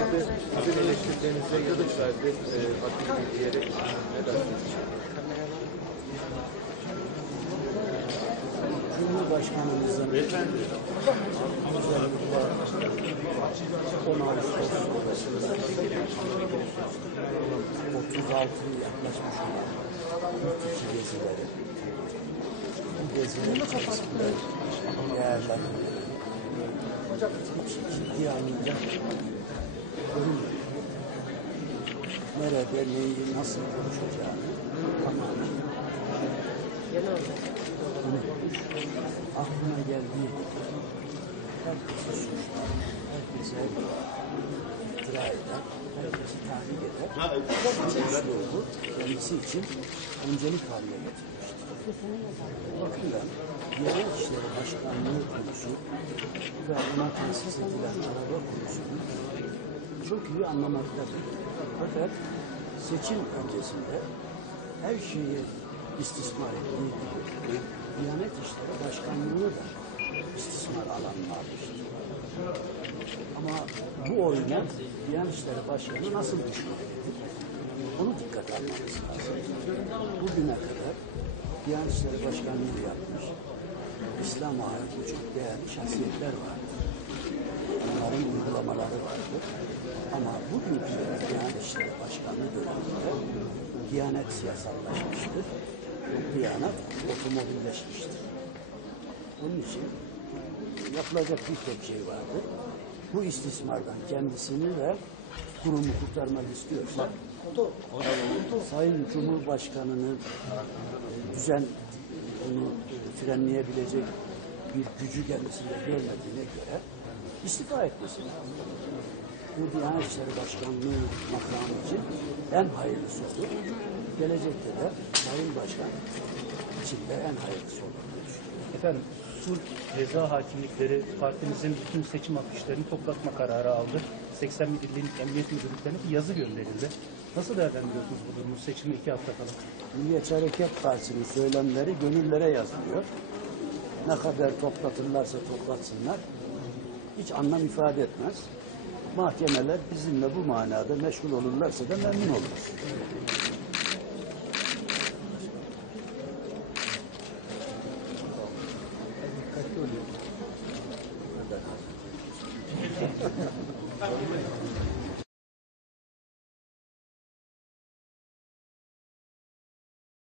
Türkiye'de sizin eleştirdiğinizde yazmışlardı. E, hakkı bir yere ne dersiniz? Cumhurbaşkanımızın özellikle 10 Ağustos sonrasında 36 yaklaşmış olan yurt içi gezileri bu gezilerin içerisinde değerlendirmeleri hiç ciddi görünmüyor. Nerede, neyi, nasıl konuşacağını tamamen aklına geldiği herkesi suçlar, herkese iftira eder, herkesi tahrik eder. Suçlu oldu, kendisi için öncelik haline getirmiştir. Bakın Diyanet İşleri Başkanlığı konusu ve ona tesis edilen araba konusunu çok iyi anlamaktadır. Fakat seçim öncesinde her şeyi istismar ettiği gibi Diyanet İşleri Başkanlığı da istismar almıştır. Ama bu oyuna Diyanet İşleri Başkanı nasıl etti? Onu dikkate almamız lazım. Bugüne kadar Diyanet İşleri Başkanlığı yapmış. İslam'a ait çok değerli şahsiyetler vardır. Onların uygulamaları vardır. Ama bugünkü Diyanet İşleri Başkanlığı döneminde Diyanet siyasallaşmıştır. Diyanet otomobilleşmiştir. Onun için yapılacak birçok şey vardır. Bu istismardan kendisini ve kurumu kurtarmak istiyorsa Sayın Cumhurbaşkanı'nın düzen onu frenleyebilecek bir gücü kendisinde görmediğine göre istifa etmesi lazım. Bu Diyanet İşleri Başkanlığı makamı için en hayırlısı olur. Gelecekte de Sayın Başkan için de en hayırlısı olur. Efendim, sulh ceza hakimlikleri partimizin bütün seçim afişlerini toplatma kararı aldı. 80 ilin emniyet müdürlüklerine bir yazı gönderildi. Nasıl değerlendiriyorsunuz bu durumu? Seçime iki hafta kala. Milliyetçi Hareket Partisi'nin söylemleri gönüllere yazılıyor. Ne kadar toplatırlarsa toplatsınlar hiç anlam ifade etmez. Mahkemeler bizimle bu manada meşgul olurlarsa da memnun oluruz.